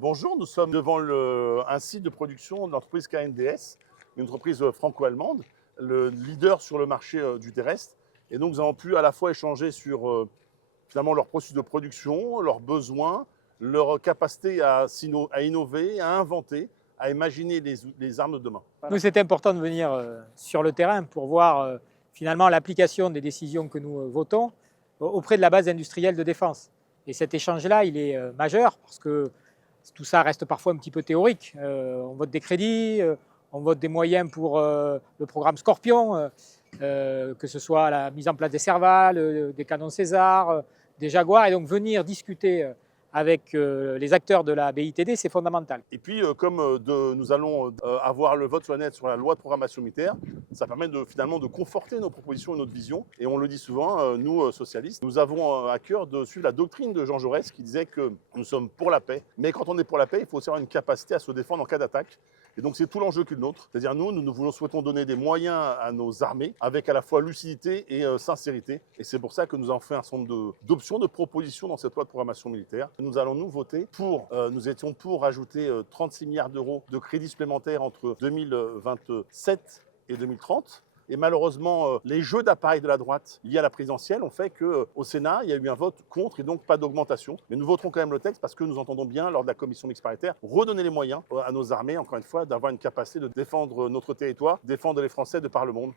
Bonjour, nous sommes devant un site de production de l'entreprise KNDS, une entreprise franco-allemande, le leader sur le marché du terrestre. Et donc nous avons pu à la fois échanger sur finalement leur processus de production, leurs besoins, leur capacité à innover, à inventer, à imaginer les armes de demain. Nous, c'était important de venir sur le terrain pour voir finalement l'application des décisions que nous votons auprès de la base industrielle de défense. Et cet échange-là, il est majeur parce que tout ça reste parfois un petit peu théorique. On vote des crédits, on vote des moyens pour le programme Scorpion, que ce soit la mise en place des Serval, des canons César, des Jaguars. Et donc venir discuter avec les acteurs de la BITD, c'est fondamental. Et puis, comme nous allons avoir le vote solennel sur la loi de programmation militaire, ça permet finalement de conforter nos propositions et notre vision. Et on le dit souvent, nous, socialistes, nous avons à cœur de suivre la doctrine de Jean Jaurès qui disait que nous sommes pour la paix. Mais quand on est pour la paix, il faut aussi avoir une capacité à se défendre en cas d'attaque. Et donc, c'est tout l'enjeu qui est le nôtre. C'est-à-dire, nous souhaitons donner des moyens à nos armées avec à la fois lucidité et sincérité. Et c'est pour ça que nous avons fait un certain nombre d'options, de propositions dans cette loi de programmation militaire. Nous allons nous voter pour, nous étions pour rajouter 36 milliards d'euros de crédits supplémentaires entre 2027 et 2030. Et malheureusement, les jeux d'appareil de la droite liés à la présidentielle ont fait qu'au Sénat, il y a eu un vote contre et donc pas d'augmentation. Mais nous voterons quand même le texte parce que nous entendons bien, lors de la commission mixte paritaire, redonner les moyens à nos armées, encore une fois, d'avoir une capacité de défendre notre territoire, défendre les Français de par le monde.